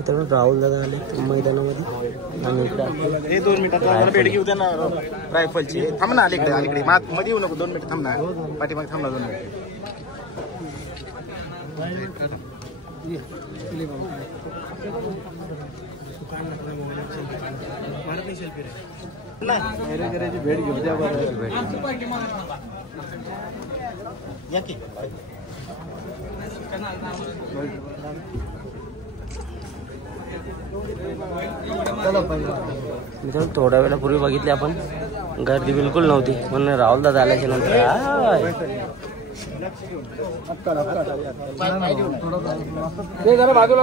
मित्रांनो राहुल दादा आले मैदानामध्ये आणि हे 2 मिनिटात भेट घेऊ त्यांना रायफलची. थांब ना अलीकडे अलीकडे मध्ये येऊ नको. 2 मिनिट थांब ना पाठीमागे थांब ना 2 मिनिट. भेट घेऊ द्या या की मित्रांनो थोड्या वेळापूर्वी बघितली आपण गर्दी बिलकुल नव्हती पण राहुल दादा आल्याच्या नंतर बाजूला